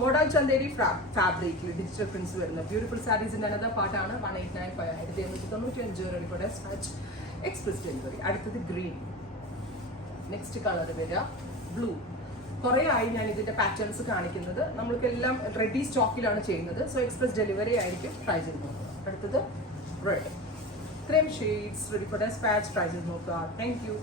Model Chanderi ഫാബ്രിക്കിൽ digital prints വരുന്ന beautiful സാരീസിന്റെ another പാർട്ടാണ്. 189,595 സ്പാച്ച് എക്സ്പ്രസ് ഡെലിവറി. അടുത്തത് ഗ്രീൻ. നെക്സ്റ്റ് കളർ വരിക ബ്ലൂ. കുറേ ആയി ഞാൻ ഇതിന്റെ പാറ്റേൺസ് കാണിക്കുന്നത്. നമ്മൾക്കെല്ലാം റെഡി സ്റ്റോക്കിലാണ് ചെയ്യുന്നത്. സോ എക്സ്പ്രസ് ഡെലിവറി ആയിരിക്കും. ട്രൈ ചെയ്ത് നോക്കുക. അടുത്തത് റെഡ്. ഇത്രയും shades ready for dispatch. Try ചെയ്ത് നോക്കുക. Thank you.